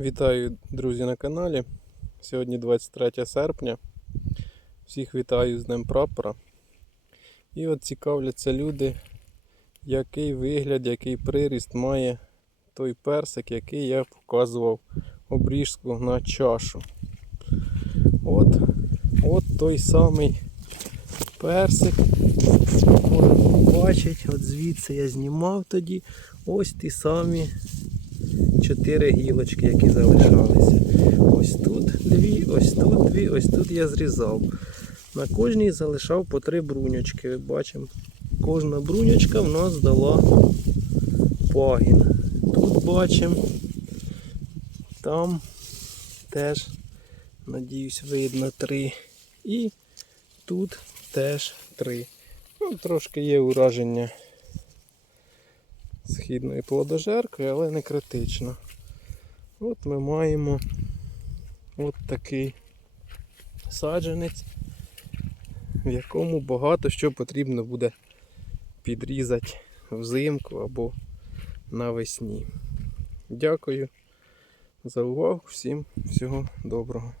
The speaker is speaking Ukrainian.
Вітаю, друзі, на каналі. Сьогодні 23 серпня. Всіх вітаю з Днем Прапора. І от цікавляться люди, який вигляд, який приріст має той персик, який я показував обріжку на чашу. От, от той самий персик. Можна побачити, от звідси я знімав тоді. Ось ті самі чотири гілочки, які залишалися. Ось тут дві, ось тут дві, ось тут я зрізав. На кожній залишав по три бруньочки. Бачимо, кожна бруньочка в нас дала пагін. Тут бачимо, там теж, надіюсь, видно три. І тут теж три. Ну, трошки є ураження східною плодожеркою, але не критично. От ми маємо от такий саджанець, в якому багато що потрібно буде підрізати взимку або навесні. Дякую за увагу, всім всього доброго.